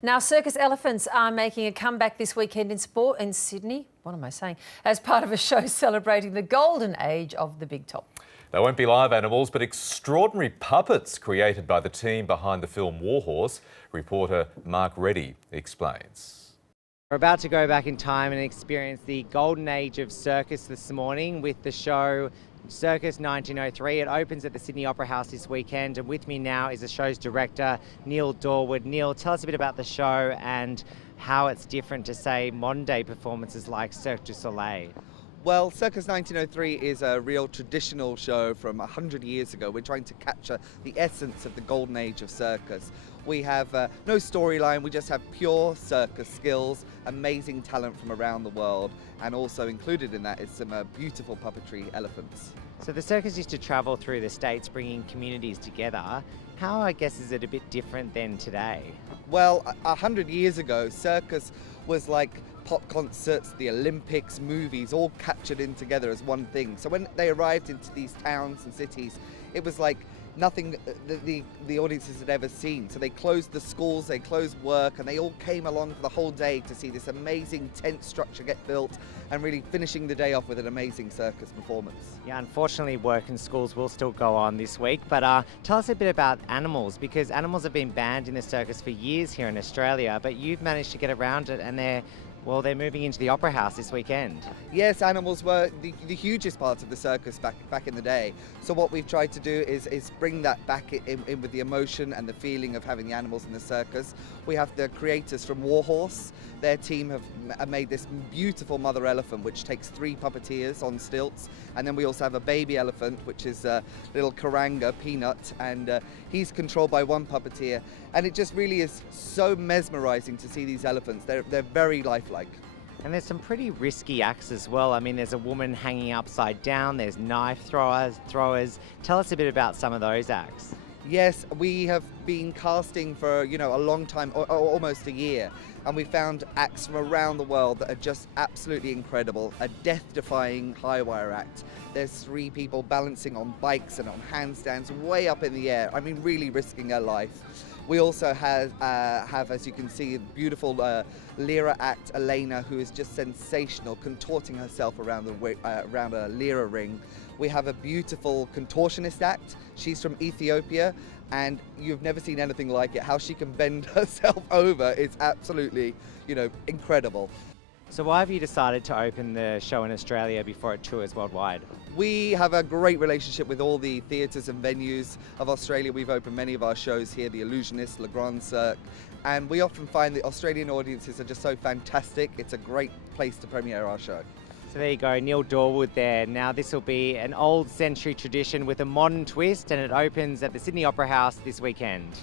Now, circus elephants are making a comeback this weekend in sport in Sydney. What am I saying? As part of a show celebrating the golden age of the big top. They won't be live animals, but extraordinary puppets created by the team behind the film Warhorse. Reporter Mark Reddie explains. We're about to go back in time and experience the golden age of circus this morning with the show Circus 1903. It opens at the Sydney Opera House this weekend, and with me now is the show's director, Neil Dorward. Neil, tell us a bit about the show and how it's different to, say, modern-day performances like Cirque du Soleil. Well, Circus 1903 is a real traditional show from 100 years ago. We're trying to capture the essence of the golden age of circus. We have no storyline, we just have pure circus skills, amazing talent from around the world, and also included in that is some beautiful puppetry elephants. So the circus used to travel through the states, bringing communities together. How, I guess, is it a bit different than today? Well, 100 years ago, circus was like pop concerts, the Olympics, movies, all captured in together as one thing. So when they arrived into these towns and cities, it was like nothing the audiences had ever seen. So they closed the schools, they closed work, and they all came along for the whole day to see this amazing tent structure get built and really finishing the day off with an amazing circus performance. Yeah, unfortunately work and schools will still go on this week, but tell us a bit about animals, because animals have been banned in the circus for years here in Australia, but you've managed to get around it, and they're moving into the Opera House this weekend. Yes, animals were the hugest part of the circus back in the day. So what we've tried to do is bring that back in with the emotion and the feeling of having the animals in the circus. We have the creators from Warhorse. Their team have made this beautiful mother elephant, which takes 3 puppeteers on stilts. And then we also have a baby elephant, which is little Karanga, Peanut, and he's controlled by 1 puppeteer. And it just really is so mesmerizing to see these elephants. They're very lifelike. And there's some pretty risky acts as well. I mean, there's a woman hanging upside down, there's knife throwers. Tell us a bit about some of those acts. Yes, we have been casting for, a long time, almost a year, and we found acts from around the world that are just absolutely incredible. A death-defying high wire act. There's 3 people balancing on bikes and on handstands way up in the air. I mean, really risking their life. We also have, as you can see, a beautiful lyra act, Elena, who is just sensational, contorting herself around a lyra ring. We have a beautiful contortionist act. She's from Ethiopia, and you've never seen anything like it. How she can bend herself over is absolutely, incredible. So why have you decided to open the show in Australia before it tours worldwide? We have a great relationship with all the theatres and venues of Australia. We've opened many of our shows here, The Illusionist, Le Grand Cirque, and we often find the Australian audiences are just so fantastic. It's a great place to premiere our show. So there you go, Neil Dorward there. Now this will be an old century tradition with a modern twist, and it opens at the Sydney Opera House this weekend.